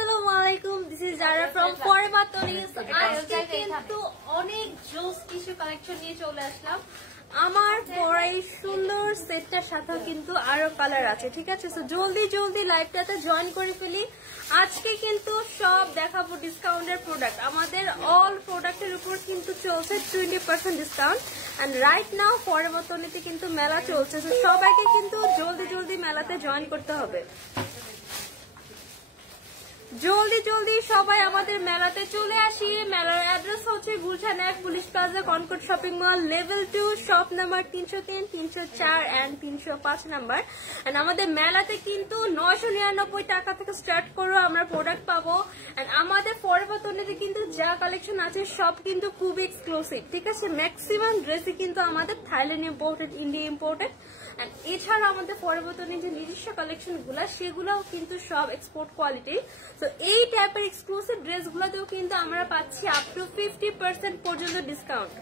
আসসালামু আলাইকুম, this is Zara from Forever Tonis. আজকে কিন্তু অনেক জোস কিছু কালেকশন নিয়ে চলে আসলাম। আমার পরে এই সুন্দর সেটটার সাথে কিন্তু আরো কালার আছে, ঠিক আছে? সো জলদি জলদি লাইভটাতে জয়েন করে ফেলি। আজকে কিন্তু সব দেখাবো ডিসকাউন্টের প্রোডাক্ট। আমাদের অল প্রোডাক্টের উপর কিন্তু চলছে 20% discount. And right now Forever তনিতে কিন্তু মেলা চলছে, তো সবাইকে কিন্তু জলদি জলদি মেলাতে জয়েন করতে হবে। জলদি জলদি সবাই আমাদের মেলাতে চলে আসি। মেলার অ্যাড্রেস হচ্ছে Gulshan 1 police plaza, Concord shopping mall, level 2, shop number 303, 304 and 305 number. And আমাদের মেলাতে কিন্তু 999 টাকা থেকে স্টার্ট করে আমরা প্রোডাক্ট পাবো। এন্ড আমাদের ফরএভার তনিতে কিন্তু যা কালেকশন আছে সব কিন্তু খুব এক্সক্লুসিভ, ঠিক আছে? ম্যাক্সিমাম ড্রেসই কিন্তু আমাদের থাইল্যান্ড ইম্পোর্টেড, ইন্ডিয়া ইম্পোর্টেড। এছাড়া আমাদের ফরএভার তনির যে নিজস্ব কালেকশন গুলা সেগুলাও কিন্তু সব এক্সপোর্ট কোয়ালিটি। তো এই টাইপের এক্সক্লুসিভ ড্রেস গুলাতেও কিন্তু আমরা পাচ্ছি আপ টু 50% পর্যন্ত ডিসকাউন্ট।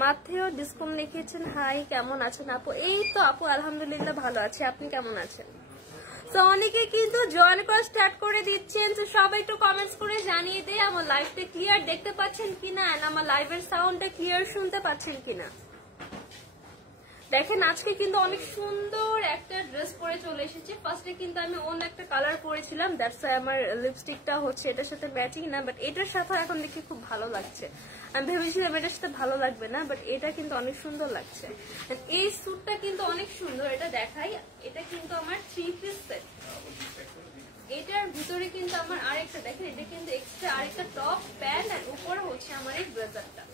মাত্রেও ডিসকাউন্ট লিখেছেন। হাই, কেমন আছেন আপু? এই তো আপু আলহামদুলিল্লাহ ভালো আছি, আপনি কেমন আছেন? তো অনেকে কিন্তু জয়েন করা স্টার্ট করে দিচ্ছেন, তো সবাই একটু কমেন্টস করে জানিয়ে দিয়ে আমার লাইভটা ক্লিয়ার দেখতে পাচ্ছেন কিনা, এন্ড আমার লাইভের সাউন্ডটা ক্লিয়ার শুনতে পাচ্ছেন কিনা। দেখেন আজকে কিন্তু অনেক সুন্দর একটা ড্রেস পরে চলে এসেছি। ফার্স্টে কিন্তু আমি অন্য একটা কালার পরেছিলাম, দ্যাটস ওয়াই আমার লিপস্টিকটা হচ্ছে এটার সাথে ম্যাচিং না, বাট এটার সাথে এখন দেখি খুব ভালো লাগছে। আমি ভেবেছিলাম এটার সাথে ভালো লাগবে না, বাট এটা কিন্তু অনেক সুন্দর লাগছে। এই স্যুটটা কিন্তু অনেক সুন্দর, এটা দেখাই। এটা কিন্তু আমার 3 পিস সেট। এটার ভিতরে কিন্তু আমার আরেকটা দেখেন, এটা কিন্তু এক্সট্রা আরেকটা টপ, প্যান্ট আর উপরে হচ্ছে আমার এই ব্লেজারটা।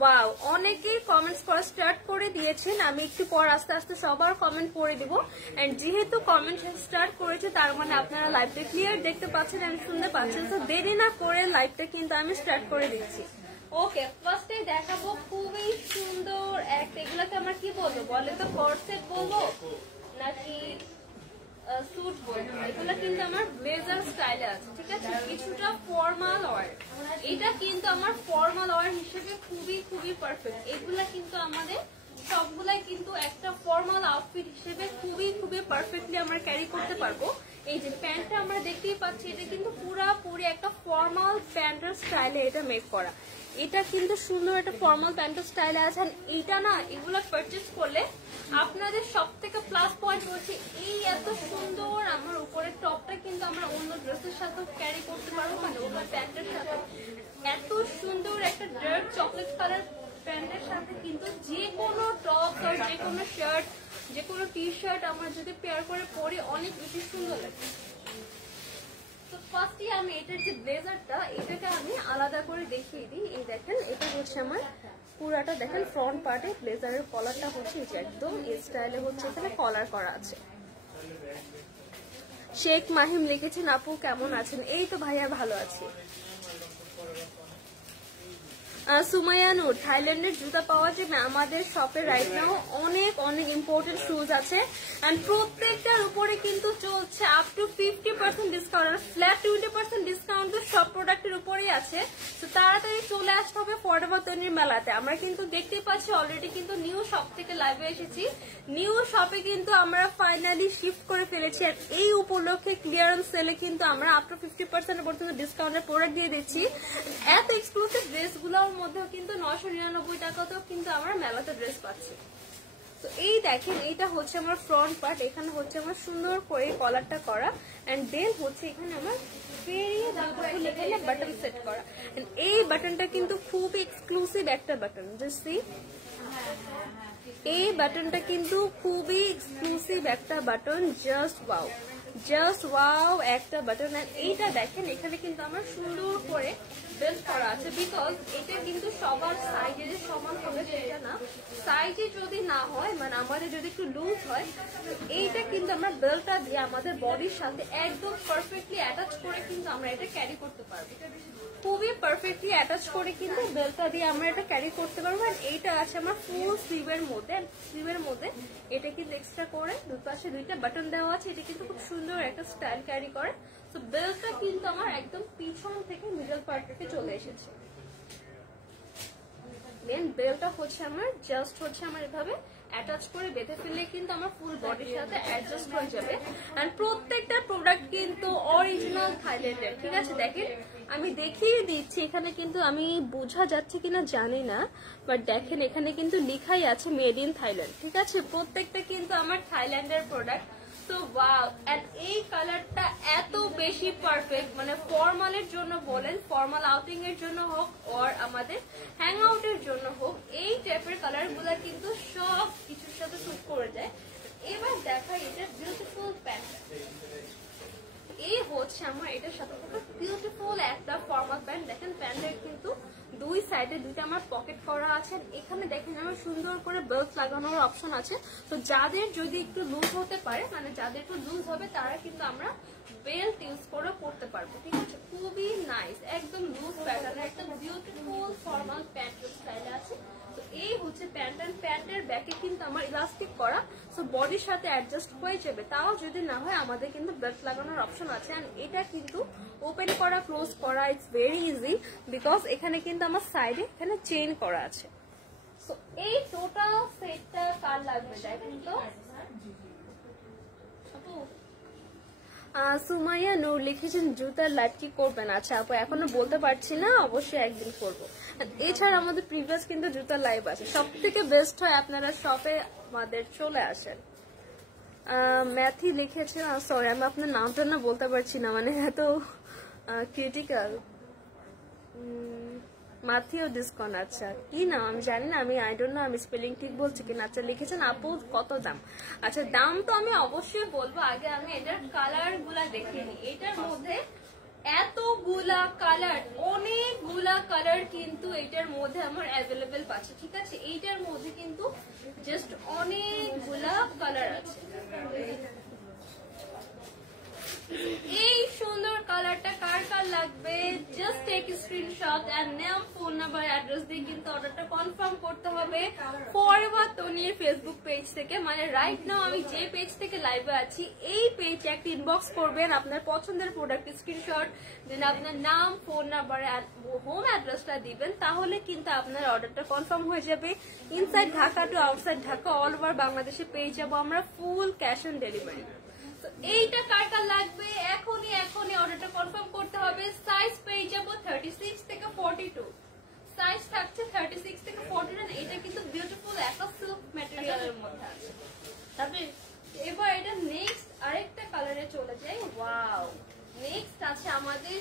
ওয়াও, অনেকেই কমেন্টস করা স্টার্ট করে দিয়েছেন। আমি একটু পর আস্তে আস্তে সবার কমেন্ট পড়ে দিব। এন্ড যেহেতু কমেন্ট স্টার্ট করেছে তার মানে আপনারা লাইভটা ক্লিয়ার দেখতে পাচ্ছেন, আমি শুনতে পাচ্ছেন। তো দেরি না করে লাইভটা কিন্তু আমি স্টার্ট করে দিচ্ছি। ওকে, ফার্স্টে দেখাবো খুবই সুন্দর একটা, এগুলাকে আমরা কি বলবো বলে তো, কর্সেট বলবো নাকি স্যুট বলবো? এগুলো কিন্তু আমার ব্লেজার স্টাইলে আছে, ঠিক আছে? কিছুটা ফর্মাল ওয়ার, এটা কিন্তু আমার ফর্মাল ওয়ার হিসেবে খুবই খুবই পারফেক্ট। এগুলা কিন্তু আমাদের সবগুলাই কিন্তু একটা ফর্মাল আউটফিট হিসেবে খুবই খুবই পারফেক্টলি আমরা ক্যারি করতে পারবো। এই যে প্যান্টটা আমরা দেখতেই পাচ্ছি, এটা কিন্তু পুরাপুরি একটা ফর্মাল প্যান্টের স্টাইলে এটা মেক করা। এটা কিন্তু সুন্দর একটা ফর্মাল প্যান্টের স্টাইলে আছে। এইটা না, এগুলো পারচেজ করলে আপনাদের সব থেকে প্লাস পয়েন্ট হচ্ছে এই এত সুন্দর আমার উপরের টপটা কিন্তু আমরা অন্য ড্রেসের সাথে ক্যারি করতে পারবো, মানে অন্য প্যান্টের সাথে। এত সুন্দর একটা ডার্ক চকলেট কালার প্যান্টের সাথে কিন্তু যে কোনো টপ আর যে কোনো শার্ট, যে কোনো টি শার্ট আমরা যদি পেয়ার করে পরি অনেক বেশি সুন্দর লাগে। তো ফার্স্টে আমি এটার যে ব্লেজারটা, এটাকে আমি আলাদা করে দেখিয়ে দিই। এই দেখেন, এটা হচ্ছে আমার পুরাটা দেখেন ফ্রন্ট পার্টে ব্লেজারের কলারটা হচ্ছে এই যে একদম এই স্টাইলে হচ্ছে এখানে কলার করা আছে। শেখ মাহিম লিখেছেন আপু কেমন আছেন? এই তো ভাইয়া ভালো আছি। সুমাইয়া নূর, থাইল্যান্ডের জুতা পাওয়া যাবে আমাদের শপে রাইট নাও। অনেক অনেক ইম্পর্টেন্ট শুজ আছে এন্ড প্রত্যেকটার উপরে কিন্তু চলছে আপ টু 50% ডিসকাউন্ট, আর ফ্ল্যাট 20% ডিসকাউন্ট তো সব প্রোডাক্টের উপরেই আছে। তো তাড়াতাড়ি চলে আসতে হবে ফরএভার তনির মেলাতে। আমরা কিন্তু দেখতেই পাচ্ছি অলরেডি কিন্তু নিউ শপ থেকে লাইভে এসেছি। নিউ শপে কিন্তু আমরা ফাইনালি শিফট করে ফেলেছি, আর এই উপলক্ষে ক্লিয়ারেন্স সেলে কিন্তু আমরা আপ টু 50% পর্যন্ত ডিসকাউন্টের প্রোডাক্ট দিয়ে দিচ্ছি। এত এক্সক্লুসিভ ড্রেসগুলোর মধ্যেও কিন্তু 999 টাকাতেও কিন্তু আমরা মেলাতে ড্রেস পাচ্ছি। তো এই দেখেন, এইটা হচ্ছে আমার ফ্রন্ট পার্ট, এখানে হচ্ছে আমার সুন্দর করে কলারটা করা, এন্ড দেন হচ্ছে এখানে আমার বেরিয়ে বাটন সেট করা। এই বাটনটা কিন্তু খুব এক্সক্লুসিভ একটা বাটন, জাস্ট সি। এই বাটনটা কিন্তু খুবই এক্সক্লুসিভ একটা button, just wow, just wow একটা বাটন। এন্ড এইটা দেখেন, এখানে কিন্তু আমার সুন্দর করে বেল্ট করা আছে, বিকজ এটা কিন্তু সবার সাইজে যে সমান হবে সেটা না। সাইজে যদি না হয়, মানে আমাদের যদি একটু লুজ হয়, এইটা কিন্তু আমরা বেল্টটা দিয়ে আমাদের বডির সাথে একদম পারফেক্টলি অ্যাটাচ করে কিন্তু আমরা এটা ক্যারি করতে পারবো। খুবই পারফেক্টলি অ্যাটাচ করে কিন্তু বেল্টটা দিয়ে আমরা এটা ক্যারি করতে পারবো। আর এইটা আছে আমার ফুল স্লিভের মধ্যে, স্লিভের মধ্যে এটা কিন্তু এক্সট্রা করে দুপাশে দুইটা বাটন দেওয়া আছে। এটা কিন্তু খুব সুন্দর একটা স্টাইল ক্যারি করে। তো বেল্টটা কিন্তু আমার একদম পিছন থেকে মিডল পার্ট থেকে চলে এসেছে। দেন বেলটা হচ্ছে আমার জাস্ট হচ্ছে আমার এভাবে অ্যাটাচ করে বেঁধে ফেললে কিন্তু আমার ফুল বডির সাথে অ্যাডজাস্ট হয়ে যাবে। এন্ড প্রত্যেকটা প্রোডাক্ট কিন্তু অরিজিনাল থাইল্যান্ডের, ঠিক আছে? দেখেন আমি দেখিয়ে দিচ্ছি, এখানে কিন্তু আমি বোঝা যাচ্ছে কিনা জানি না, বাট দেখেন এখানে কিন্তু লেখাই আছে মেড ইন থাইল্যান্ড, ঠিক আছে? প্রত্যেকটা কিন্তু আমার থাইল্যান্ডের প্রোডাক্ট। তো ওয়াও, এন্ড এই কালারটা এত বেশি পারফেক্ট, মানে ফর্মালের জন্য বলেন, ফর্মাল আউটিং এর জন্য হোক আর আমাদের হ্যাং আউটের জন্য হোক, এই টাইপের কালার গুলা কিন্তু সব কিছুর সাথে স্যুট করে যায়। এবার দেখাই এটা বিউটিফুল প্যান্ট, এই হচ্ছে আমার এটার সাথে বিউটিফুল একটা ফর্মাল প্যান্ট। দেখেন প্যান্টের কিন্তু দুই সাইডে দুইটা আমার পকেট করা আছে, এখানে দেখেন আমার সুন্দর করে বেল্ট লাগানোর অপশন আছে। তো যাদের যদি একটু লুজ হতে পারে, মানে যাদের একটু লুজ হবে তারা কিন্তু আমরা বেল্ট ইউজ করে পড়তে পারবো, ঠিক আছে? খুবই নাইস, একদম লুজ প্যাটার্নের একটা বিউটিফুল ফর্মাল প্যান্ট স্টাইলে আছে। তো এই হচ্ছে প্যান্ট, এন্ড প্যান্টের ব্যাকে কিন্তু আমার ইলাস্টিক করা, সো বডির সাথে অ্যাডজাস্ট হয়ে যাবে। তাও যদি না হয় আমাদের কিন্তু বেল্ট লাগানোর অপশন আছে। এন্ড এটা কিন্তু ওপেন করা ক্লোজ করা ইটস ভেরি ইজি, বিকজ এখানে কিন্তু আমার সাইডে এখানে চেইন করা আছে। সো এই টোটাল সেটটা কার লাগবে দেখেন তো। সুমাইয়া নূর লিখেছেন জুতার লাটকি করবেন। আচ্ছা আপু এখনো বলতে পারছি না, অবশ্যই একদিন করবো। এছাড়া আমাদের প্রিভিয়াস কিন্তু জুতার লাইভ আছে, সব থেকে বেস্ট হয় আপনারা শপে আমাদের চলে আসেন। ম্যাথি লিখেছেন, সরি আমি আপনার নামটা না বলতে পারছি না, মানে এত ক্রিটিক্যাল। মাথিও ডিসকাউন্ট, আচ্ছা কি নাম আমি জানি না, আমি আই ডোন্ট নো আমি স্পেলিং ঠিক বলছি কিনা। আচ্ছা লিখেছেন আপু কত দাম? আচ্ছা দাম তো আমি অবশ্যই বলবো, আগে আমি এটার কালার গুলা দেখে নিই। এটার মধ্যে এতগুলা কালার, অনেকগুলা কালার কিন্তু এটার মধ্যে আমার অ্যাভেলেবেল পাচ্ছে, ঠিক আছে? এইটার মধ্যে কিন্তু জাস্ট অনেকগুলা কালার আছে। এই সুন্দর কালারটা কার কার লাগবে just take screenshot and name, phone number, address দিয়ে কিন্তু অর্ডারটা কনফার্ম করতে হবে ফরএভার তনির ফেসবুক পেজ থেকে। মানে রাইট নাও আমি যে পেজ থেকে লাইভে আছি এই পেজে একটা ইনবক্স করবেন, আপনার পছন্দের প্রোডাক্ট স্ক্রিনশট দেন আপনার নাম, ফোন নাম্বার, হোম অ্যাড্রেসটা দিবেন, তাহলে কিন্তু আপনার অর্ডারটা কনফার্ম হয়ে যাবে। Inside Dhaka to outside Dhaka all over বাংলাদেশে পেয়ে যাবো আমরা ফুল ক্যাশ অন ডেলিভারি। এইটা কার কার লাগবে এখনই অর্ডারটা কনফার্ম করতে হবে। সাইজ পেয়ে যাবো 36 থেকে 42, সাইজ থাকছে 36 থেকে 42। এটা কিন্তু বিউটিফুল একটা সিল্ক ম্যাটেরিয়ালের মধ্যে আছে। তবে এবার এটা নেক্সট আরেকটা কালারে চলে যাই। ওয়াও, নেক্সট আছে আমাদের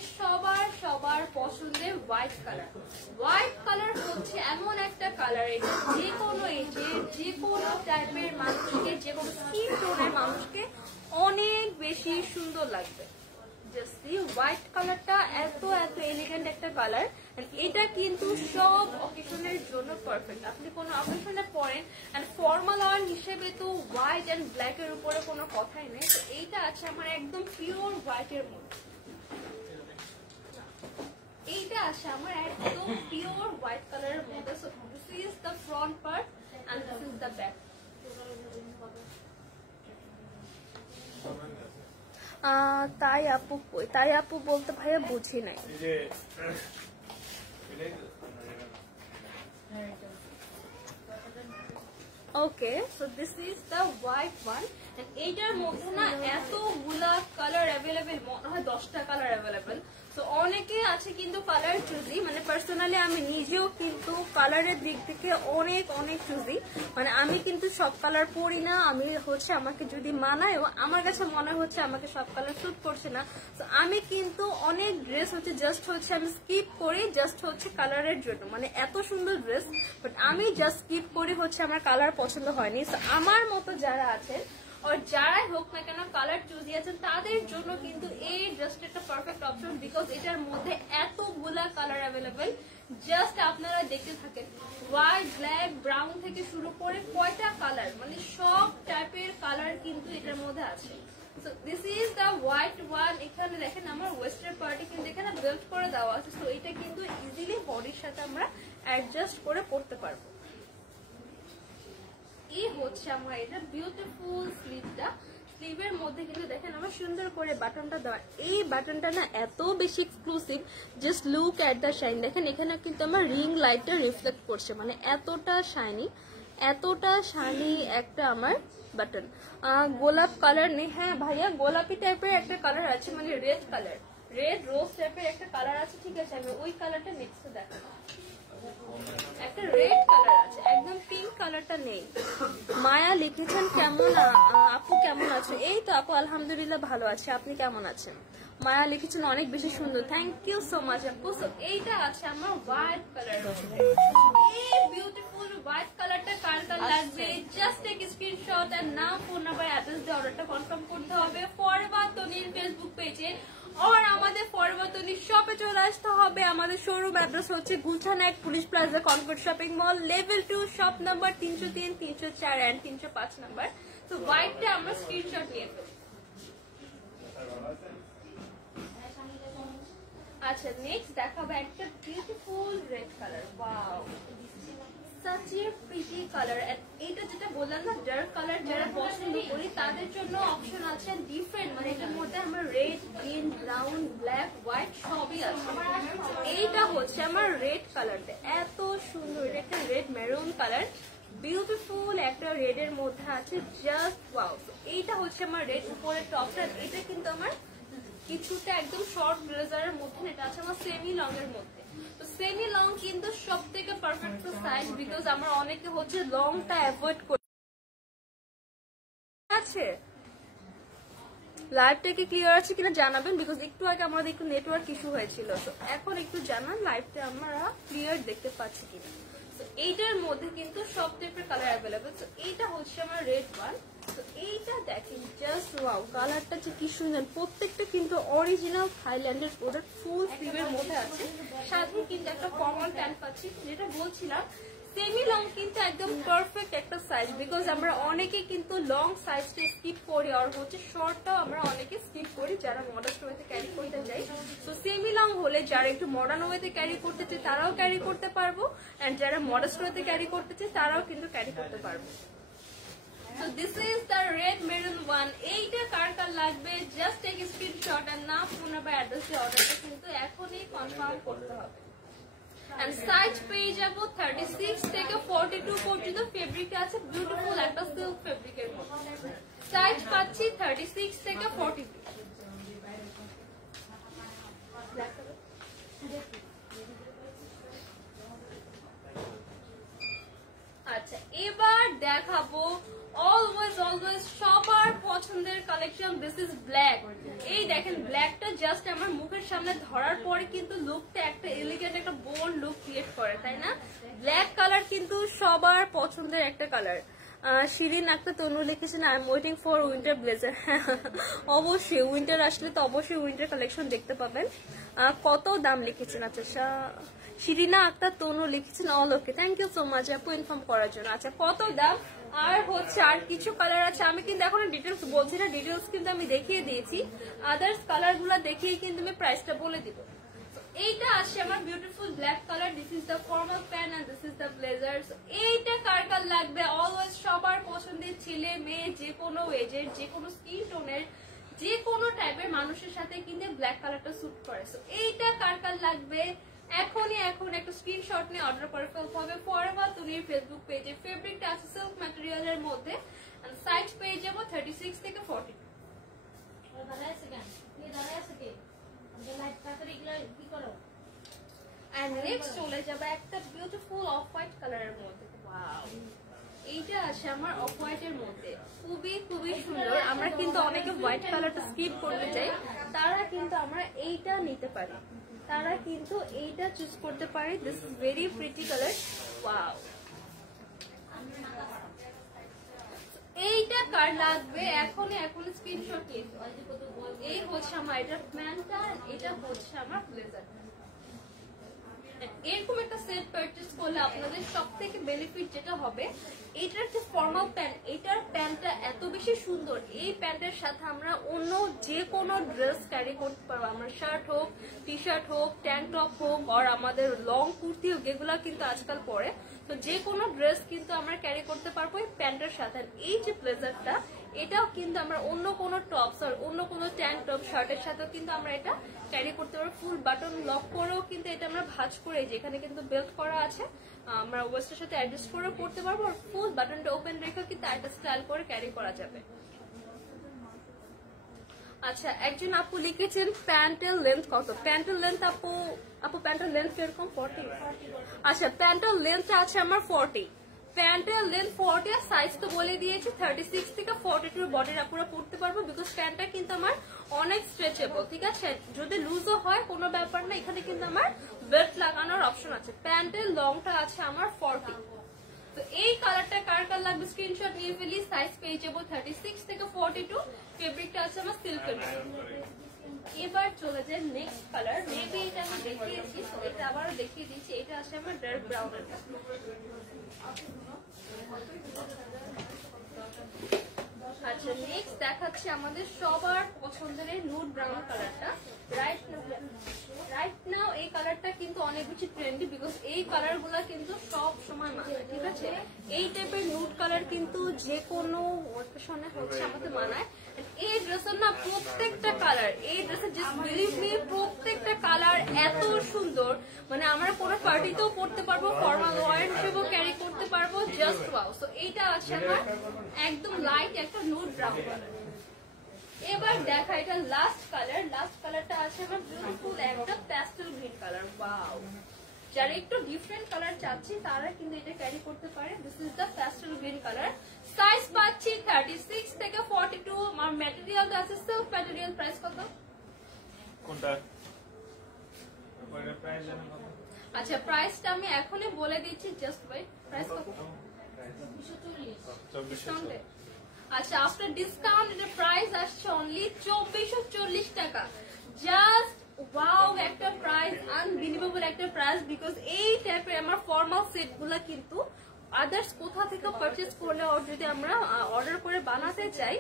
সবার পছন্দের হোয়াইট কালার। হোয়াইট কালার হচ্ছে এমন একটা কালার, এটা যে কোনো এজে যে কোনো টাইপের মানুষকে, যে কোনো স্কিন টোনের মানুষকে অনেক বেশি সুন্দর লাগবে। জাস্ট হোয়াইট কালারটা এত এলিগেন্ট একটা কালার, এটা কিন্তু সব অকেশনের জন্য পারফেক্ট। আপনি কোনো অকেশনে পরেন, এন্ড ফর্মাল ওয়ার হিসেবে তো হোয়াইট এন্ড ব্ল্যাক এর উপরে কোনো কথাই নেই। তো এইটা আছে আমার একদম পিওর হোয়াইট এর মধ্যে, এইটা আছে আমার একদম পিওর হোয়াইট কালারের মধ্যে। So this is the front part and this is the back. তাই আপু বলতে ভাইয়া বুঝি নাই। Okay, so this is the white one. এইটার মধ্যে না এতগুলা কালার অ্যাভেলেবেল, মনে হয় 10টা কালার অ্যাভেলেবেল। তো অনেকে আছে কিন্তু কালার চুজি, মানে পার্সোনালি আমি নিজেও কিন্তু কালারের দিক থেকে অনেক চুজি। মানে আমি কিন্তু সব কালার পরি না, আমি হচ্ছে আমাকে যদি মানায়ও আমার কাছে মনে হচ্ছে আমাকে সব কালার স্যুট করছে না, তো আমি কিন্তু অনেক ড্রেস হচ্ছে জাস্ট হচ্ছে আমি স্কিপ করি, জাস্ট হচ্ছে কালারের জন্য। মানে এত সুন্দর ড্রেস বাট আমি জাস্ট স্কিপ করি হচ্ছে আমার কালার পছন্দ হয়নি। তো আমার মতো যারা আছেন আর যারাই হোক না কেন কালার চুজি আছেন তাদের জন্য কিন্তু এই ড্রেসটা একটা পারফেক্ট অপশন, বিকজ এটার মধ্যে এতগুলা কালার অ্যাভেলেবেল। জাস্ট আপনারা দেখতে থাকেন, হোয়াইট, ব্ল্যাক, ব্রাউন থেকে শুরু করে কয়টা কালার, মানে সব টাইপের কালার কিন্তু এটার মধ্যে আছে। So this is the white one. এখানে দেখেন আমার ওয়েস্টার্ন পার্টি কিন্তু এখানে বেল্ট করে দেওয়া আছে, তো এটা কিন্তু ইজিলি বডির সাথে আমরা অ্যাডজাস্ট করে পড়তে পারবো। এই হচ্ছে আমার এটা বিউটিফুল স্লিভটা। স্লিভের মধ্যে কিন্তু দেখেন আমার সুন্দর করে বাটনটা দেওয়া। এই বাটনটা না এত বেশি exclusive, just look at the shine. দেখেন এখানে কিন্তু আমার রিং লাইটটা রিফ্লেক্ট করছে, মানে এতটা শাইনি এতটা শানি একটা আমার বাটন। গোলাপ কালার নেই, হ্যাঁ ভাইয়া গোলাপি টাইপের একটা কালার আছে, মানে রেড কালার, রেড রোজ টাইপের একটা কালার আছে, ঠিক আছে আমি ওই কালারটা নেক্সট দেখাবো। একটা রেড কালার আছে, একদম পিঙ্ক কালারটা নেই। মায়া লিখেছেন কেমন আপু কেমন আছো? এই তো আপু আলহামদুলিল্লাহ ভালো আছে, আপনি কেমন আছেন? মায়া লিখেছেন অনেক বেশি সুন্দর, থ্যাংক ইউ সো মাচ আপু। এইটা আছে আমার হোয়াইট কালার, এই বিউটিফুল হোয়াইট কালারটা কার কার লাগবে জাস্ট টেক স্ক্রিনশট এন্ড নাম ফোন নাম্বার অ্যাড্রেস দিয়ে অর্ডারটা কনফার্ম করতে হবে ফরএভার তনির ফেসবুক পেজে, আর আমাদের ফরএভার তনির শপে চলে আসতে হবে। আমাদের শোরুম অ্যাড্রেস হচ্ছে গুলশান এক police plaza Concord shopping mall, level 2, shop number 303, 304 and 305 number. তো হোয়াইটটা আমরা স্ক্রিনশট নিয়ে ফেলবো। আচ্ছা নেক্সট দেখাবো একটা beautiful red colour, wow such a pretty color। এটা যেটা বললাম না ডার্ক কালার যারা পছন্দ করি তাদের জন্য অপশন আছে ডিফারেন্ট, মানে এটার মধ্যে আমার red, green, brown, black, white সবই আছে। এইটা হচ্ছে আমার রেড কালারটা, এত সুন্দর, এটা একটা রেড মেরুন কালার, বিউটিফুল একটা রেড এর মধ্যে আছে, জাস্ট ওয়াও। এইটা হচ্ছে আমার রেড উপরের টপটা, এটা কিন্তু আমার কিছুটা একদম শর্ট ব্লেজারের মধ্যে, এটা আছে আমার সেমি লং এর মধ্যে। তো সেমি লং কিন্তু সব থেকে পারফেক্ট সাইজ, বিকজ আমরা অনেকে হচ্ছে লংটা অ্যাভয়েড করি। আছে লাইভটা কি ক্লিয়ার আছে কিনা জানাবেন, বিকজ একটু আগে আমাদের একটু নেটওয়ার্ক ইস্যু হয়েছিল, তো এখন একটু জানান লাইভটা আমরা ক্লিয়ার দেখতে পাচ্ছি কিনা। তো এইটার মধ্যে কিন্তু সব টাইপের কালার অ্যাভেলেবেল। তো এইটা হচ্ছে আমার রেড ওয়ান। তো এইটা দেখেন জাস্ট ওয়াও, কালারটা যে কি সুন্দর, প্রত্যেকটা কিন্তু অরিজিনাল থাইল্যান্ডের প্রোডাক্ট, ফুল স্লিভের মধ্যে আছে, সাথে কিন্তু একটা ফর্মাল প্যান্ট পাচ্ছি। যেটা বলছিলাম সেমি লং কিন্তু একদম পারফেক্ট একটা সাইজ, বিকজ আমরা অনেকে কিন্তু লং সাইজটা স্কিপ করি, আর হচ্ছে শর্টটাও আমরা অনেকে স্কিপ করি যারা মডার্ন ওয়েতে ক্যারি করতে চাই। তো সেমি লং হলে যারা একটু মডার্ন ওয়েতে ক্যারি করতে চাই তারাও ক্যারি করতে পারবো, এন্ড যারা মডার্ন ওয়েতে ক্যারি করতে চাই তারাও কিন্তু ক্যারি করতে পারবো। So this is the red maroon one. এইটা কার কার লাগবে জাস্ট টেক স্ক্রিনশট এন্ড নাম ফোন নাম্বার অ্যাড্রেস দিয়ে অর্ডারটা কিন্তু এখনই কনফার্ম করতে হবে। And সাইজ পেয়ে যাব 36 থেকে 42 পর্যন্ত, ফেব্রিক আছে বিউটিফুল একটা সিল্ক ফেব্রিকের মধ্যে। সাইজ পাচ্ছি 36 থেকে 42। আচ্ছা এবার দেখাবো অলওয়েজ সবার পছন্দের কালেকশন, দিস ইজ ব্ল্যাক। এই দেখেন ব্ল্যাকটা জাস্ট আমার মুখের সামনে ধরার পরে কিন্তু লুকটা একটা এলিগেন্ট একটা বোল্ড লুক ক্রিয়েট করে, তাই না? ব্ল্যাক কালার কিন্তু সবার পছন্দের একটা কালার। শিরিন একটা তনু লিখেছেন I am waiting for winter blazer. অবশ্যই উইন্টার আসলে তো অবশ্যই উইন্টার কালেকশন দেখতে পাবেন। কত দাম লিখেছেন? আচ্ছা শিরিনা একটা তনু লিখেছেন all okay, thank you so much আপু ইনফর্ম করার জন্য। আচ্ছা কত দাম? আর হচ্ছে আর কিছু কালার আছে, আমি কিন্তু এখন ডিটেলস বলছি না, ডিটেলস কিন্তু আমি দেখিয়ে দিয়েছি, আদার্স কালার গুলা দেখিয়ে কিন্তু আমি প্রাইসটা বলে দিব। এইটা আসছে আমার beautiful black colour, this is the formal pant and this is the blazer. এইটা কার কার লাগবে অলওয়েজ সবার পছন্দের, ছেলে মেয়ে যে কোনো এজের, যে কোনো স্কিন টোনের, যে কোনো টাইপের মানুষের সাথে কিন্তু ব্ল্যাক কালারটা স্যুট করে। এইটা কার কার লাগবে এখনই এখন একটা স্ক্রিনশট নিয়ে অর্ডার করে ফেলতে হবে ফরএভার তনির ফেসবুক পেজে। ফেব্রিকটা আছে সিল্ক ম্যাটেরিয়ালের মধ্যে, সাইজ পেয়ে যাবো 36 থেকে 42। And next চলে যাবে একটা বিউটিফুল অফ হোয়াইট কালারের মধ্যে, ওয়াও এইটা আছে আমার অফ হোয়াইট এর মধ্যে, খুবই খুবই সুন্দর। আমরা কিন্তু অনেকে হোয়াইট কালারটা স্কিপ করতে চাই, তারা কিন্তু আমরা এইটা নিতে পারি, তারা কিন্তু এইটা চুজ করতে পারে। This is very pretty colour, wow. এইটা কার লাগবে এখনই স্ক্রিনশট নিয়ে, এই হচ্ছে আমার এটা প্যান্টটা, এটা হচ্ছে আমার ব্লেজারটা। এরকম একটা সেট পারচেজ করলে আপনাদের সব থেকে বেনিফিট যেটা হবে, এটার যে ফর্মাল প্যান্ট, এটার প্যান্টটা এত বেশি সুন্দর, এই প্যান্টের সাথে আমরা অন্য যে কোনো ড্রেস ক্যারি করতে পারবো, আমরা শার্ট হোক, টি শার্ট হোক, ট্যাঙ্ক টপ হোক, আর আমাদের লং কুর্তি হোক, এগুলা কিন্তু আজকাল পরে। তো যে কোনো ড্রেস কিন্তু আমরা ক্যারি করতে পারবো এই প্যান্টের সাথে। এই যে ব্লেজারটা, এটাও কিন্তু আমরা অন্য কোনো টপস আর অন্য কোনো ট্যাঙ্ক টপ শার্টের সাথেও কিন্তু আমরা এটা ক্যারি করতে পারবো। ফুল বাটন লক করেও কিন্তু এটা আমরা ভাঁজ করে, যেখানে কিন্তু বেল্ট করা আছে, আমরা ওয়েস্টের সাথে অ্যাডজাস্ট করে পড়তে পারবো। আর ফুল বাটনটা ওপেন রেখে কিন্তু একটা স্টাইল করে ক্যারি করা যাবে। আচ্ছা, একজন আপু লিখেছেন প্যান্টের লেন্থ কত? প্যান্টের লেন্থ আপু প্যান্টের লেন্থ কিরকম? 40। আচ্ছা, প্যান্টের লেন্থটা আছে আমার 40। প্যান্টের লেন্থ 40 আর সাইজ তো বলে দিয়েছি 36 থেকে 42 বডির আপুরা পড়তে পারবো, বিকজ প্যান্টটা কিন্তু আমার অনেক স্ট্রেচেবল, ঠিক আছে? যদি লুজও হয় কোনো ব্যাপার না, এখানে কিন্তু আমার বেল্ট লাগানোর অপশন আছে। প্যান্টের লংটা আছে আমার 40। তো এই কালারটা কার কার লাগবে স্ক্রিনশট নিয়ে ফেলি। সাইজ পেয়ে যাবো 36 থেকে 42। ফেব্রিকটা আছে আমার সিল্কের। এবার চলে যায় নেক্সট কালার। মেবি এটা আমি দেখিয়েছি, তো এটা আবারও দেখিয়ে দিচ্ছি। এটা আছে আমার ডার্ক ব্রাউনের। আচ্ছা, নেক্সট দেখাচ্ছি আমাদের সবার পছন্দের এই নুড ব্রাউন কালারটা। রাইট নাও এই কালারটা কিন্তু অনেক বেশি ট্রেন্ডি, বিকজ এই কালার গুলা কিন্তু সব সময় মানায়, ঠিক আছে? এই টাইপের নুড কালার কিন্তু যে কোনো ওকেশনে হচ্ছে আমাদের মানায়। এই ড্রেসের না প্রত্যেকটা কালার, এই ড্রেসের জাস্ট বিলিভ মি, প্রত্যেকটা কালার এত সুন্দর, মানে আমরা কোনো পার্টিতেও পড়তে পারবো, ফর্মাল ওয়্যার হিসেবেও ক্যারি করতে পারবো। Just wow. সো এইটা আছে আমার একদম লাইট একটা নুড ব্রাউন কালার। এবার দেখা এটা লাস্ট কালার। লাস্ট কালারটা আছে আমার বিউটিফুল একটা প্যাস্টেল গ্রিন কালার। ওয়াও, যারা একটু ডিফারেন্ট কালার চাচ্ছি তারা কিন্তু এটা ক্যারি করতে পারে। This is the pastel green colour. Size পাচ্ছি 36 থেকে 42। আমার ম্যাটেরিয়াল আছে সিল্ক ম্যাটেরিয়াল। প্রাইস কত? কোনটা? আচ্ছা, প্রাইসটা আমি এখনই বলে দিচ্ছি, জাস্ট ওয়েট। প্রাইস কত? 2440। আচ্ছা, আফটার ডিসকাউন্ট এটা প্রাইস আসছে অনলি 2440 টাকা। জাস্ট ওয়াও একটা প্রাইস, আনবিলিভেবল একটা প্রাইস, বিকজ এই টাইপের আমার ফর্মাল সেট গুলা কিন্তু আদার্স কোথা থেকে পারচেস করলে, যদি আমরা অর্ডার করে বানাতে চাই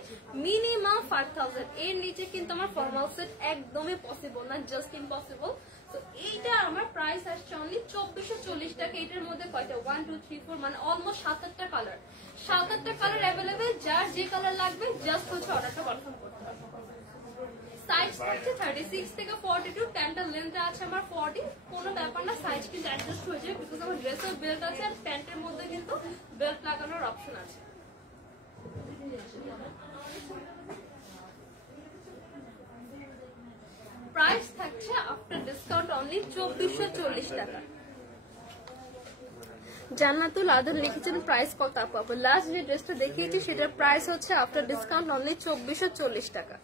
মিনিমাম 5000 এর নিচে কিন্তু আমার ফর্মাল সেট একদমই পসিবল না, জাস্ট ইম্পসিবল। তো এইটা আমার প্রাইস আসছে অনলি 2440 টাকা। এটার মধ্যে কয়টা? 1 2 3 4 মানে অলমোস্ট 7-8টা কালার। 7-8টা কালার অ্যাভেলেবেল। যার যে কালার লাগবে জাস্ট হচ্ছে অর্ডারটা কনফার্ম করতে হবে। সাইজ হচ্ছে 36 থেকে 42। প্যান্টের লেন্থটা আছে আমার 40। কোনো ব্যাপার না, সাইজ কিন্তু অ্যাডজাস্ট হয়ে যায়, বিকজ আমার ড্রেসের বেল্ট আছে আর প্যান্টের মধ্যে কিন্তু বেল্ট লাগানোর অপশন আছে। প্রাইস থাকছে আফটার ডিসকাউন্ট অনলি 2440 টাকা। জান্নাতুল আদর লিখেছেন প্রাইস কত আপু? লাস্ট যে ড্রেসটা দেখিয়েছি সেটার প্রাইস হচ্ছে আফটার ডিসকাউন্ট অনলি 2440 টাকা।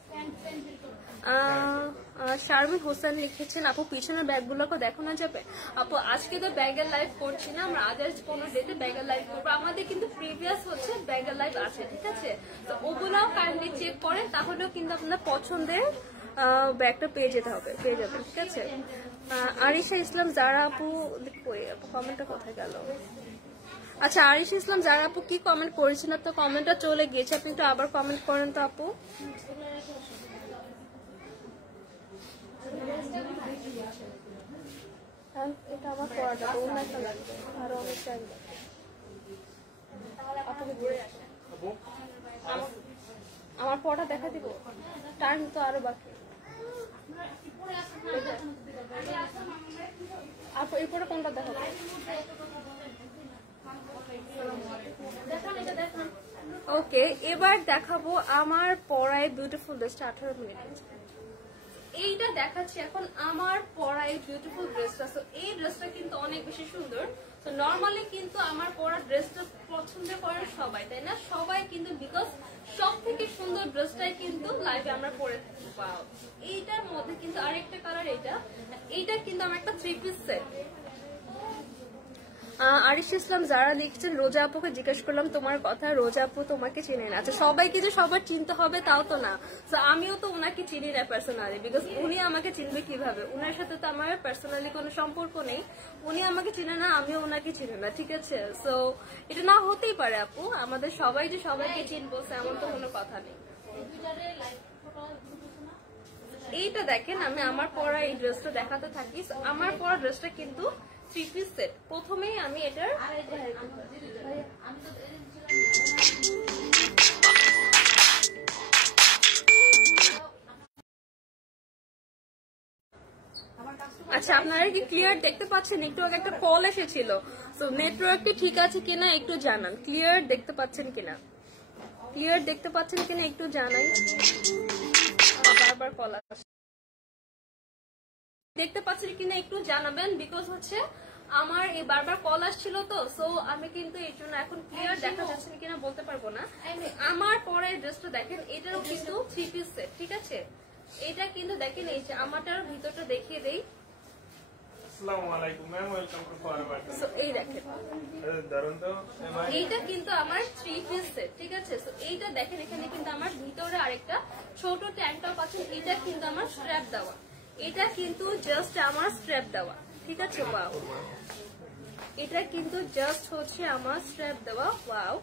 শারমিন হোসেন লিখেছেন আপু পিছনের ব্যাগগুলোকে দেখানো যাবে? আপু আজকে তো ব্যাগের লাইভ করছি না, আমরা আদার্স কোনো ডেটে ব্যাগের লাইভ করবো। আমাদের কিন্তু প্রিভিয়াস হচ্ছে ব্যাগের লাইভ আছে, ঠিক আছে? তো ওগুলাও কাইন্ডলি চেক করেন, তাহলেও কিন্তু আপনার পছন্দের ব্যাগটা পেয়ে যাবেন, ঠিক আছে? আরিশা ইসলাম যারা আপু কমেন্টটা কোথায় গেল? আচ্ছা, আরিশা ইসলাম যারা আপু কি কমেন্ট করেছেন? তো কমেন্টটা চলে গিয়েছে, আপনি একটু আবার কমেন্ট করেন তো আপু। এটা আমার পড়াটা অন্য একটা লাগবে, আরো অনেক টাইম আমার পড়া দেখা দিব, টাইম তো আরো বাকি। আপু এরপরে কোনটা দেখাবো? ওকে, এবার দেখাবো আমার পড়ায় বিউটিফুল ড্রেসটা। 18 মিনিট এইটা দেখাচ্ছি এখন আমার পরা এই বিউটিফুল ড্রেসটা। তো এই ড্রেসটা কিন্তু অনেক বেশি সুন্দর। তো নর্মালি কিন্তু আমার পরা ড্রেসটা পছন্দ করেন সবাই, তাই না? সবাই কিন্তু, বিকজ সব থেকে সুন্দর ড্রেসটাই কিন্তু লাইভে আমরা পরে থাকি। ওয়াও, এইটার মধ্যে কিন্তু আরেকটা কালার, এইটা কিন্তু আমার একটা 3 পিস সেট। আরিশ ইসলাম যারা লিখছেন রোজা আপুকে জিজ্ঞেস করলাম তোমার কথা, রোজা আপু তোমাকে চিনে না। আচ্ছা, সবাইকে যে সবার চিনতে হবে তাও তো না। তো আমিও তো ওনাকে চিনি না পার্সোনালি, বিকজ উনি আমাকে চিনবে কিভাবে? উনার সাথে তো আমার পার্সোনালি কোনো সম্পর্ক নেই। উনি আমাকে চিনে না, আমিও ওনাকে চিনি না, ঠিক আছে? সো এটা না হতেই পারে আপু, আমাদের সবাই যে সবাইকে চিনবো এমন তো কোনো কথা নেই। এইটা দেখেন, আমি আমার পরা এই ড্রেসটা দেখাতে থাকি। আমার পরা ড্রেসটা কিন্তু 3 পিস সেট। প্রথমেই আমি এটার আচ্ছা, আপনারা কি ক্লিয়ার দেখতে পাচ্ছেন? একটু আগে একটা কল এসেছিল, তো নেটওয়ার্কটি ঠিক আছে কিনা একটু জানান। ক্লিয়ার দেখতে পাচ্ছেন কিনা, ক্লিয়ার দেখতে পাচ্ছেন কিনা একটু জানাই। বারবার কল আসছে, দেখতে পাচ্ছেন কিনা একটু জানাবেন, বিকজ হচ্ছে আমার এই বারবার কল আসছিল তো, সো আমি কিন্তু এর জন্য এখন ক্লিয়ার দেখা যাচ্ছে কিনা বলতে পারবো না। আমার পরে ড্রেসটা দেখেন, এটারও কিন্তু 3 পিস সেট, ঠিক আছে? এটা কিন্তু দেখেন, এই যে আমারটার ভিতরটা দেখিয়ে দেই। আসসালামু আলাইকুম ma'am, welcome to forward. So এই দেখেন, দারুন তো এইটা কিন্তু আমার 3 পিস সেট, ঠিক আছে? সো এইটা দেখেন, এখানে কিন্তু আমার ভিতরে আরেকটা ছোট ট্যাঙ্ক টপ আছে, এটা কিন্তু আমার স্ট্র্যাপ দেওয়া, এটা কিন্তু জাস্ট আমার স্ট্র্যাপ দেওয়া, ঠিক আছে? ওয়াও, এটা কিন্তু জাস্ট হচ্ছে আমার স্ট্র্যাপ দেওয়া। ওয়াও,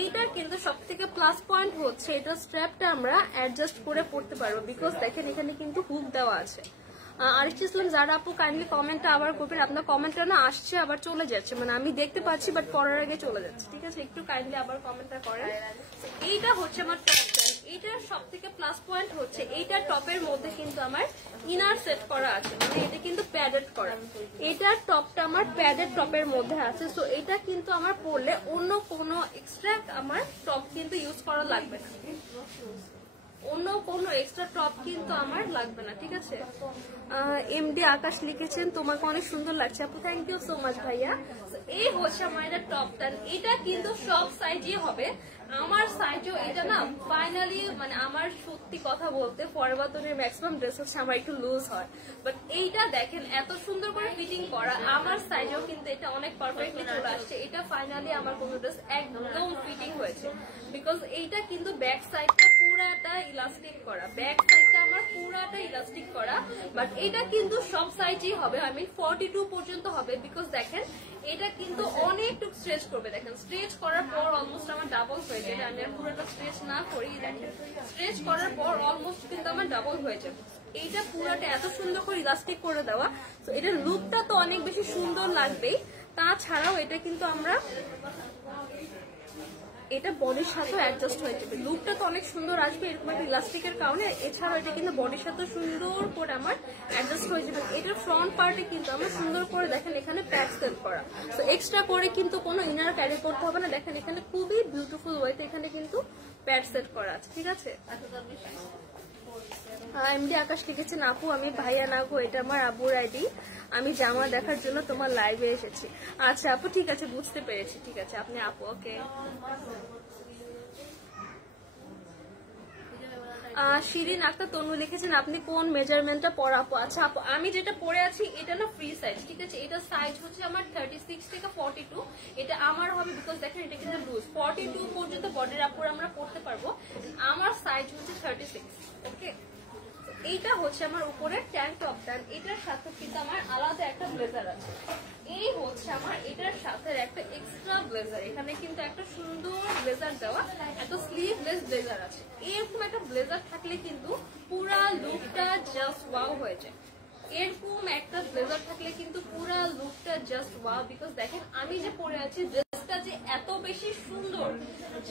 এইটার কিন্তু সবথেকে প্লাস পয়েন্ট হচ্ছে এটা স্ট্র্যাপটা আমরা অ্যাডজাস্ট করে পড়তে পারবো, বিকজ দেখেন এখানে কিন্তু হুক দেওয়া আছে। আরিফা ইসলাম যারা আপু কাইন্ডলি কমেন্টটা আবার করবেন, আপনার কমেন্টটা না আসছে আবার চলে যাচ্ছে, মানে আমি দেখতে পাচ্ছি বাট পড়ার আগে চলে যাচ্ছে, ঠিক আছে? একটু কাইন্ডলি আবার কমেন্টটা করেন। এইটা হচ্ছে আমার টপ প্যান্ট, এইটার সব থেকে প্লাস পয়েন্ট হচ্ছে এইটার টপের মধ্যে কিন্তু আমার ইনার সেট করা আছে, মানে এটা কিন্তু প্যাডেড করা, এটার টপটা আমার প্যাডেড টপের মধ্যে আছে। সো এটা কিন্তু আমার পরলে অন্য কোনো এক্সট্রা আমার টপ কিন্তু ইউজ করা লাগবে না, অন্য কোনো এক্সট্রা টপ কিন্তু আমার লাগবে না, ঠিক আছে? এমডি আকাশ লিখেছেন তোমাকে অনেক সুন্দর লাগছে আপু, থ্যাংক ইউ সো মাচ ভাইয়া। এই হচ্ছে আমার এটা টপটা, এটা কিন্তু সব সাইজই হবে, আমার সাইজও এটা না ফাইনালি, মানে আমার সত্যি কথা বলতে ফরওয়ার্ডের ম্যাক্সিমাম ড্রেস হচ্ছে আমার একটু লুজ হয়, বাট এইটা দেখেন এত সুন্দর করে ফিটিং করা, আমার সাইজও কিন্তু এটা অনেক পারফেক্টলি চলে আসছে। এটা ফাইনালি আমার কোনো ড্রেস একদম ফিটিং হয়েছে, বিকজ এইটা কিন্তু ব্যাক সাইডটা পুরাটা ইলাস্টিক করা, ব্যাক সাইডটা আমার পুরাটা ইলাস্টিক করা, বাট এটা কিন্তু সব সাইজই হবে, আই মিন 42 পর্যন্ত হবে, বিকজ দেখেন এটা কিন্তু অনেকটুকু স্ট্রেচ করবে, দেখেন স্ট্রেচ করার পর অলমোস্ট আমার ডাবল হয়ে যাবে, আমি আর পুরোটা স্ট্রেচ না করি, দেখেন স্ট্রেচ করার পর অলমোস্ট কিন্তু আমার ডাবল হয়ে যাবে। এইটা পুরোটা এত সুন্দর করে ইলাস্টিক করে দেওয়া, তো এটার লুকটা তো অনেক বেশি সুন্দর লাগবেই, তাছাড়াও এটা কিন্তু আমরা এটা বডির সাথে অ্যাডজাস্ট হয়ে যাবে, লুকটা তো অনেক সুন্দর আসবে এরকম একটা ইলাস্টিকের কারণে। এছাড়াও এটা কিন্তু বডির সাথে সুন্দর করে আমার অ্যাডজাস্ট হয়ে যাবে। এটার ফ্রন্ট পার্টে কিন্তু আমরা সুন্দর করে দেখেন এখানে প্যাচ সেট করা, তো এক্সট্রা করে কিন্তু কোনো ইনার ক্যারি করতে হবে না, দেখেন এখানে খুবই বিউটিফুল ওয়েতে এখানে কিন্তু প্যাচ সেট করা আছে, ঠিক আছে? এমডি আকাশ লিখেছেন আপু আমি ভাইয়া না গো, এটা আমার আব্বুর আইডি, আমি জামা দেখার জন্য তোমার লাইভে এসেছি। আচ্ছা আপু ঠিক আছে, বুঝতে পেরেছি, ঠিক আছে আপনি আপু ওকে। শিরিন আক্তার তনু লিখেছেন আপনি কোন মেজারমেন্টটা পরা আপু? আচ্ছা আপু আমি যেটা পরে আছি এটা না ফ্রি সাইজ, ঠিক আছে? এটা সাইজ হচ্ছে আমার 36 থেকে 42, এটা আমার হবে, বিকজ দেখেন এটা কিন্তু লুজ, 42 পর্যন্ত বডির আপুর আমরা পরতে পারবো, আমার সাইজ হচ্ছে 36, ওকে? এইটা হচ্ছে আমার উপরে ট্যাঙ্ক টপটা, এটার সাথে কিন্তু আমার আলাদা একটা ব্লেজার আছে, এই হচ্ছে আমার এটার সাথে একটা এক্সট্রা ব্লেজার, এখানে কিন্তু একটা সুন্দর ব্লেজার দেওয়া, একটা স্লিভলেস ব্লেজার আছে। এরকম একটা ব্লেজার থাকলে কিন্তু পুরা লুকটা জাস্ট ওয়াও হয়ে যায়, এরকম একটা ব্লেজার থাকলে কিন্তু পুরা লুকটা জাস্ট ওয়াও, বিকজ দেখেন আমি যে পরে আছি ড্রেসটা যে এত বেশি সুন্দর,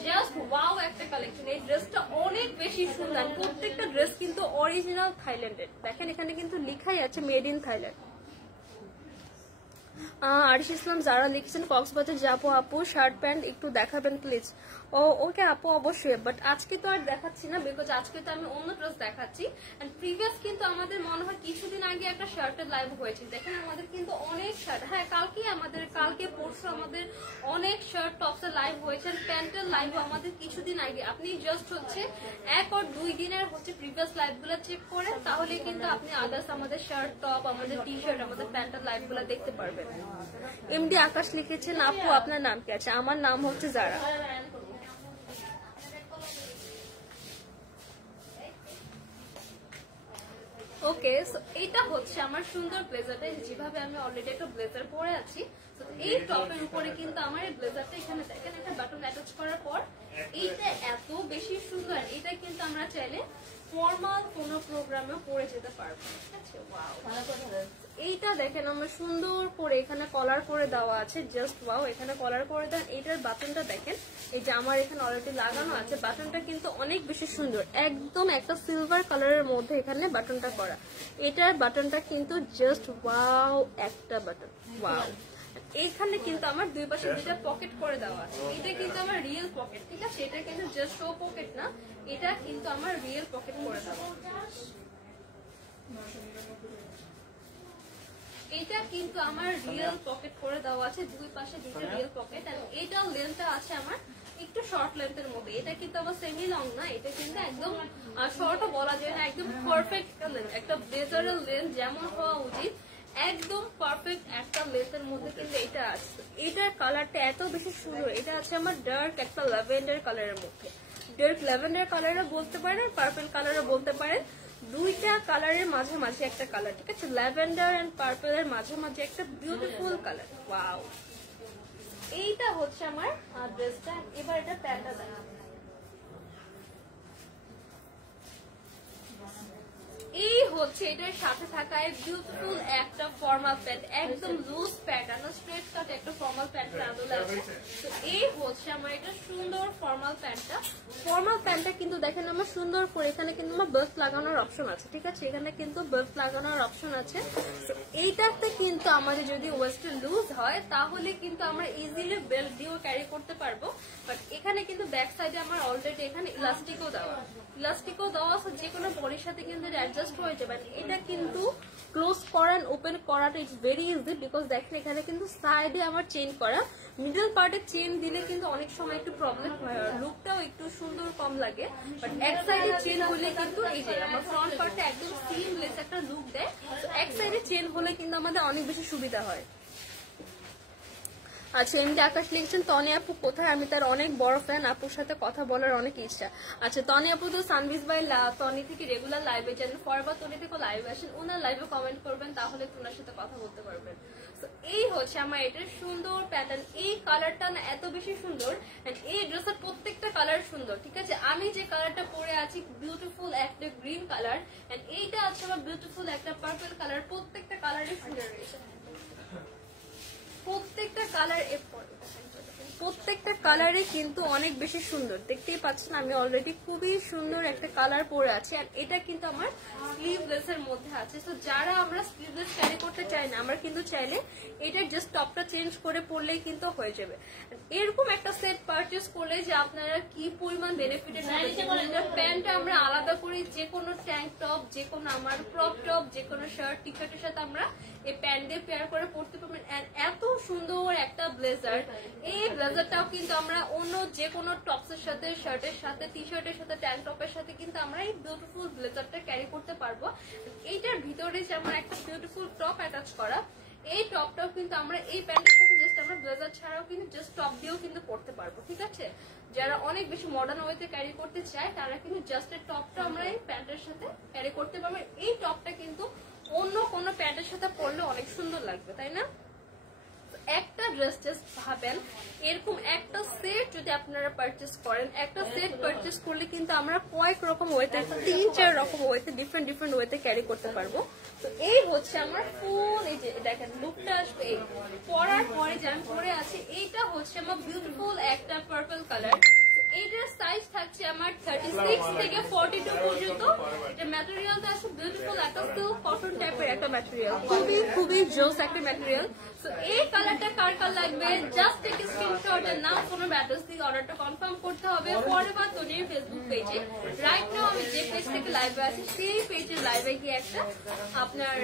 জাস্ট ওয়াও একটা কালেকশন, এই ড্রেসটা অনেক বেশি সুন্দর, প্রত্যেকটা ড্রেস কিন্তু অরিজিনাল থাইল্যান্ডের, দেখেন এখানে কিন্তু লেখাই আছে মেড ইন থাইল্যান্ড। আরিশ ইসলাম যারা লিখছেন কক্সবাজার যাবো আপু, শার্ট প্যান্ট একটু দেখাবেন প্লিজ। ও ওকে আপু অবশ্যই, বাট আজকে তো আর দেখাচ্ছি না, বিকজ আজকে তো আমি অন্য ড্রেস দেখাচ্ছি। এন্ড প্রিভিয়াস কিন্তু আমাদের মনে হয় কিছুদিন আগে একটা শার্টের লাইভ হয়েছে, দেখেন আমাদের কিন্তু অনেক শার্ট, হ্যাঁ কালকে পরশু আমাদের অনেক শার্ট টপসের লাইভ হয়েছে, প্যান্টের লাইভ আমাদের কিছুদিন আগে, আপনি জাস্ট হচ্ছে 1 or 2 দিনের হচ্ছে প্রিভিয়াস লাইভ গুলো চেক করেন, তাহলে কিন্তু আপনি আদার্স আমাদের শার্ট টপ, আমাদের টি শার্ট, আমাদের প্যান্টের লাইভ গুলো দেখতে পারবেন। এমডি আকাশ লিখেছেন আপু আপনার নাম কি আছে? আমার নাম হচ্ছে জারা। ওকে, সো এইটা হচ্ছে আমার সুন্দর ব্লেজারটা, যেভাবে আমি অলরেডি একটা ব্লেজার পরে আছি, তো এই টপের উপরে কিন্তু আমার এই ব্লেজারটা এখানে দেখেন একটা বাটন অ্যাটাচ করার পর এইটা এত বেশি সুন্দর, এটা কিন্তু আমরা চাইলে ফর্মাল কোনো প্রোগ্রামে পরে যেতে পারবো, ঠিক আছে। ওয়াও, এইটা দেখেন আমরা সুন্দর করে এখানে কলার করে দেওয়া আছে, জাস্ট ওয়াও, এখানে কলার করে দেন। এইটার বাটনটা দেখেন, এই যে আমার এখানে অলরেডি লাগানো আছে, বাটনটা কিন্তু অনেক বেশি সুন্দর, একদম একটা সিলভার কালারের মধ্যে এখানে বাটনটা করা। এটার বাটনটা কিন্তু জাস্ট ওয়াও, একটা বাটন, ওয়াও। এইখানে কিন্তু আমার দুই পাশে দুইটা পকেট করে দেওয়া আছে, এটা কিন্তু আমার রিয়েল পকেট, ঠিক আছে। এটা কিন্তু জাস্ট শো পকেট না, এটা কিন্তু আমার রিয়েল পকেট করে দেওয়া। এটা কিন্তু আমার রিয়েল পকেট করে দেওয়া আছে, দুই পাশে দুটো রিয়েল পকেট। আর এটার লেন্থটা আছে আমার একটু শর্ট লেন্থের মধ্যে, এটা কিন্তু আবার সেমি লং না, এটা কিন্তু একদম শর্টও বলা যায় না, একদম পারফেক্ট লেন্থ। একটা ব্লেজারের লেন্থ যেমন হওয়া উচিত একদম পারফেক্ট একটা লেন্থের মধ্যে কিন্তু এটা আছে। এটার কালারটা এত বেশি সুন্দর, এটা আছে আমার ডার্ক একটা ল্যাভেন্ডার কালারের মধ্যে, ডার্ক ল্যাভেন্ডার কালারও বলতে পারেন, পার্পল কালারও বলতে পারেন, দুইটা কালারের মাঝামাঝি একটা কালার, ঠিক আছে। ল্যাভেন্ডার এন্ড পার্পল এর মাঝামাঝি একটা বিউটিফুল কালার, ওয়াও। এইটা হচ্ছে আমার ড্রেসটা। এবার এটা প্যান্টটা দেখাবো। এই হচ্ছে এটার সাথে থাকা বিউটিফুল একটা ফর্মাল প্যান্ট, একদম লুজ প্যাটার্ন, স্ট্রেট কাট একটা ফর্মাল প্যান্ট আদল আছে। তো এই হচ্ছে আমার এটা সুন্দর ফর্মাল প্যান্টটা। ফর্মাল প্যান্টটা কিন্তু দেখেন আমার সুন্দর করে এখানে কিন্তু আমার বেল্ট লাগানোর অপশন আছে, ঠিক আছে। এখানে কিন্তু বেল্ট লাগানোর অপশন আছে। তো এইটাতে কিন্তু আমাদের যদি ওয়েস্ট লুজ হয় তাহলে কিন্তু আমরা ইজিলি বেল্ট দিয়েও ক্যারি করতে পারবো। বাট এখানে কিন্তু ব্যাক সাইডে আমার অলরেডি এখানে ইলাস্টিকও দেওয়া আছে, যে কোনো বডির সাথে কিন্তু অ্যাডজাস্ট হয়ে যাবে। এটা কিন্তু ক্লোজ করা ওপেন করাটা ইটস ভেরি ইজি, বিকজ দেখেন এখানে কিন্তু সাইডে আমার চেইন করা, মিডল পার্টে চেইন দিলে কিন্তু অনেক সময় একটু প্রবলেম হয়, লুকটাও একটু সুন্দর কম লাগে। বাট এক সাইডে চেইন হলে কিন্তু এই যে আমার ফ্রন্ট পার্টে একদম সিমলেস একটা লুক দেয়। তো এক সাইডে চেইন হলে কিন্তু আমাদের অনেক বেশি সুবিধা হয়। আচ্ছা, এমনি আকাশ লিখছেন তনি আপু কোথায়, আমি তার অনেক বড় ফ্যান, আপুর সাথে কথা বলার অনেক ইচ্ছা। আচ্ছা, তনি আপু তো সানভিজ ভাই তনি থেকে রেগুলার লাইভে যান, ফরবার তনি থেকে লাইভে আসেন, ওনার লাইভে কমেন্ট করবেন, তাহলে ওনার সাথে কথা বলতে পারবেন। তো এই হচ্ছে আমার এটার সুন্দর প্যাটার্ন, এই কালারটা না এত বেশি সুন্দর, এই ড্রেসের প্রত্যেকটা কালার সুন্দর, ঠিক আছে। আমি যে কালারটা পরে আছি বিউটিফুল একটা গ্রিন কালার, এন্ড এইটা আছে আমার বিউটিফুল একটা পার্পল কালার, প্রত্যেকটা কালারই সুন্দর রয়েছে, প্রত্যেকটা কালার প্রত্যেকটা কালারে কিন্তু অনেক বেশি সুন্দর, দেখতেই পাচ্ছেন আমি অলরেডি খুবই সুন্দর একটা কালার পরে আছি। আর এটা কিন্তু আমার স্লিভলেস এর মধ্যে আছে। তো যারা আমরা স্লিভলেস ক্যারি করতে চাই না, আমরা কিন্তু চাইলে এটা জাস্ট টপটা চেঞ্জ করে পরলেই কিন্তু হয়ে যাবে। এরকম একটা সেট পারচেজ করলে যে আপনারা কি পরিমাণ বেনিফিটেড হবে। প্যান্টটা আমরা আলাদা করে যে কোনো ট্যাঙ্ক টপ, যে কোনো আমার ক্রপ টপ, যে কোনো শার্ট টি শার্টের সাথে আমরা এই প্যান্ট দিয়ে পেয়ার করে পরতে পারবেন। এত সুন্দর একটা ব্লেজার, এই ব্লেজারটাও কিন্তু আমরা অন্য যে কোনো টপসের সাথে, শার্টের সাথে, টি শার্টের সাথে, ট্যাঙ্ক টপের সাথে কিন্তু আমরা এই বিউটিফুল ব্লেজারটা ক্যারি করতে পারবো। এইটার ভিতরে যে আমরা একটা বিউটিফুল টপ অ্যাটাচ করা, এই টপটাও কিন্তু আমরা এই প্যান্টের সাথে জাস্ট আমরা ব্লেজার ছাড়াও কিন্তু জাস্ট টপ দিয়েও কিন্তু পরতে পারবো, ঠিক আছে। যারা অনেক বেশি মডার্ন ওয়েতে ক্যারি করতে চায় তারা কিন্তু জাস্ট এই টপটা আমরা এই প্যান্টের সাথে ক্যারি করতে পারবো। এই টপটা কিন্তু অন্য কোনো প্যান্টের সাথে পরলে অনেক সুন্দর লাগবে, তাই না। একটা ড্রেস জাস্ট ভাবেন, এরকম একটা সেট যদি আপনারা পারচেস করেন, একটা সেট পারচেস করলে কিন্তু আমরা কয়েক রকম ওয়েতে, 3-4 রকম ওয়েতে, ডিফারেন্ট ওয়েতে ক্যারি করতে পারবো। তো এই হচ্ছে আমার ফুল, এই যে দেখেন লুকটা আসবে এই পরার পরে যে আমি পরে আছি, এইটা হচ্ছে আমার বিউটিফুল একটা পার্পল কালার। এইটার সাইজ থাকছে আমার 36 থেকে 42 পর্যন্ত। এটা ম্যাটেরিয়ালটা আছে বিউটিফুল একটা সিল্ক কটন টাইপের একটা ম্যাটেরিয়াল, খুবই জোস একটা ম্যাটেরিয়াল। সো এই কালারটা কার কার লাগবে জাস্ট টেক স্ক্রিনশট এর নাম ফোন অ্যাড্রেস দিয়ে অর্ডারটা কনফার্ম করতে হবে ফরএভার তনির ফেসবুক পেজে। রাইট নাও আমি যে পেজ থেকে লাইভে আছি সেই পেজের লাইভে গিয়ে একটা আপনার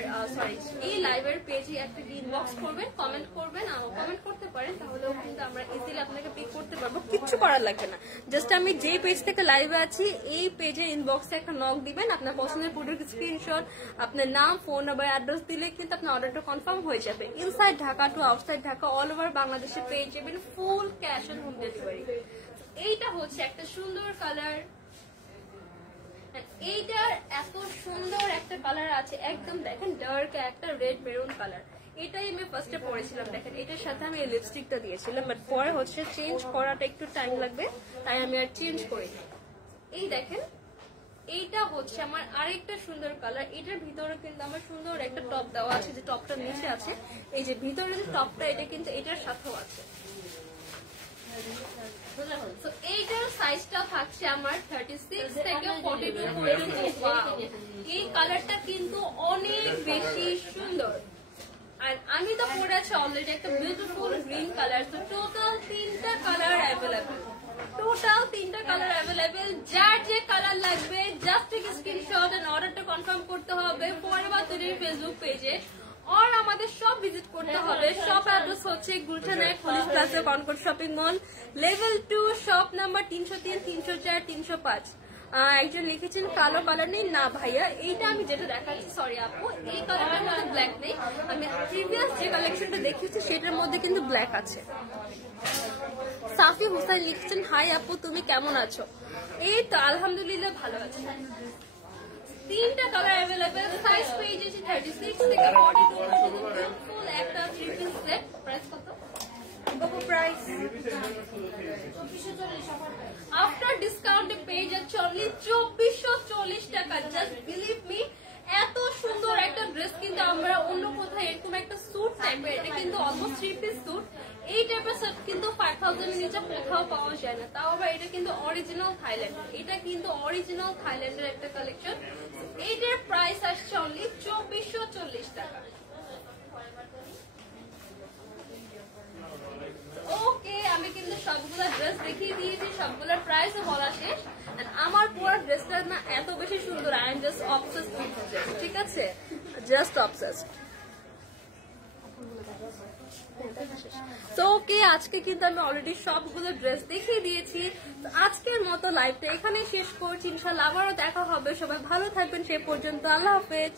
এই লাইভের পেজে একটা ইনবক্স করবেন, কমেন্ট করবেন, কমেন্ট করতে পারেন, তাহলেও কিন্তু আমরা ইজিলি আপনাকে পিক করতে পারবো, কিচ্ছু করার লাগবে না। জাস্ট আমি যে পেজ থেকে লাইভে আছি এই পেজে ইনবক্সে একটা নক দিবেন, আপনার পছন্দের প্রোডাক্ট স্ক্রিনশট, আপনার নাম, ফোন নাম্বার, অ্যাড্রেস দিলে কিন্তু আপনার অর্ডারটা কনফার্ম হয়ে যাবে। Inside Dhaka to outside Dhaka all over বাংলাদেশে পেয়ে যাবেন full cash on home delivery. এইটা হচ্ছে একটা সুন্দর কালার, এইটার এত সুন্দর একটা কালার আছে, একদম দেখেন ডার্ক একটা রেড মেরুন কালার। এটাই আমি ফার্স্টে পরেছিলাম, দেখেন এটার সাথে আমি এই লিপস্টিকটা দিয়েছিলাম, বাট পরে হচ্ছে চেঞ্জ করাটা একটু টাইম লাগবে, তাই আমি আর চেঞ্জ করিনি। এই দেখেন এইটা হচ্ছে আমার আরেকটা সুন্দর কালার। এটার ভিতরে কিন্তু আমার সুন্দর একটা টপ দেওয়া আছে, যে টপটা নিচে আছে, এই যে ভিতরে যে টপটা এটা কিন্তু এটার সাথেও আছে। তো এইটার সাইজটা থাকছে আমার 36 থেকে 42 পর্যন্ত। এই কালারটা কিন্তু অনেক বেশি সুন্দর। আর আমি তো পরে আছি অলরেডি একটা বিউটিফুল গ্রিন কালার। তো টোটাল 3টা কালার অ্যাভেলেবেল, যার যে কালার লাগবে জাস্ট টেক স্ক্রিনশট এন্ড অর্ডারটা কনফার্ম করতে হবে ফরএভার তৈরির ফেসবুক পেজে, और আমাদের সব ভিজিট করতে হবে। শপ অ্যাড্রেস হচ্ছে Gulshan 1 police plaza Concord shopping mall, level 2, shop number 303, 304, 305। একজন লিখেছেন কালো কালার নেই, না ভাইয়া এইটা আমি যেটা দেখাচ্ছি, সরি আপু, এই কালারটার মধ্যে ব্ল্যাক নেই। আমি প্রিভিয়াস যে কালেকশনটা দেখেছি সেটার মধ্যে কিন্তু ব্ল্যাক আছে। সাফি হোসেন লিখছেন হাই আপু, তুমি কেমন আছো? এই তো আলহামদুলিল্লাহ ভালো আছি। 3টা কালার অ্যাভেলেবেল, সাইজ পেয়ে যাচ্ছে 36 থেকে 42 পর্যন্ত। ফুল একটা 3 পিস সেট। প্রাইস কত? বাবু প্রাইস আফটার ডিসকাউন্টে পেয়ে যাচ্ছে অনলি 2440 টাকা। জাস্ট বিলিভ মি, এত সুন্দর একটা ড্রেস কিন্তু আমরা অন্য কোথাও এরকম একটা স্যুট টাইপের, এটা কিন্তু অলমোস্ট 3 পিস স্যুট, এই টাইপের সেট কিন্তু 5000 এর নিচে কোথাও পাওয়া যায় না। তাও আবার এটা কিন্তু অরিজিনাল থাইল্যান্ড, এটা কিন্তু অরিজিনাল থাইল্যান্ডের একটা কালেকশন। এইটার প্রাইস আসছে অনলি 2440 টাকা। ওকে, আমি কিন্তু সবগুলো ড্রেস দেখিয়ে দিয়েছি, সবগুলোর প্রাইসও বলা শেষ। আমার পুরো ড্রেসটা না এত বেশি সুন্দর, I am just obsessed with this, ঠিক আছে, জাস্ট অবসেসড। তো ওকে, আজকে কিন্তু আমি অলরেডি সবগুলো ড্রেস দেখিয়ে দিয়েছি। তো আজকের মতো লাইভটা এখানেই শেষ করছি, ইনশাআল্লাহ আবারও দেখা হবে। সবাই ভালো থাকবেন, সে পর্যন্ত আল্লাহ হাফেজ।